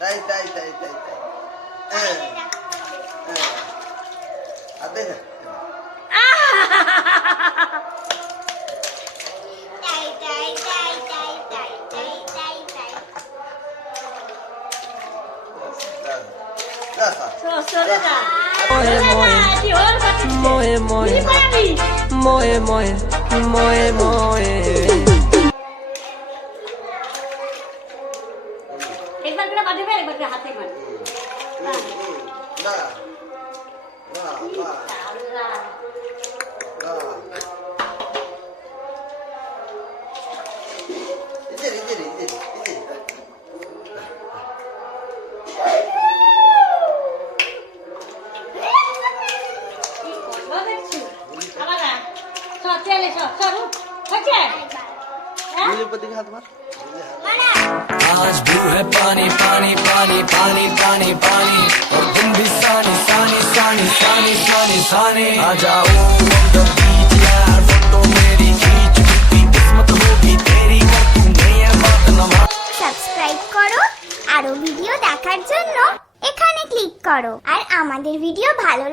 তাই তাই তাই তাই তাই হ্যাঁ হ্যাঁ আর দেখে Moe moe moe moe moe moe একবার করে বাঁধবে একবার করে হাতে মার না না না আল্লাহ ইজের ইজের ইজের ইজের কি করবো দেখছি আবার সব চলে সব হচ্ছে দিলের প্রতি হাত মার आज भी है पानी पानी पानी पानी पानी पानी और तुम भी सानी सानी सानी सानी सानी सानी आ जाओ on the beach यार फोटो मेरी खींच क्योंकि किस्मत होगी तेरी कर तूने ये बात न मान সাবস্ক্রাইব করো আরো ভিডিও দেখার জন্য এখানে ক্লিক করো আর আমাদের ভিডিও ভালো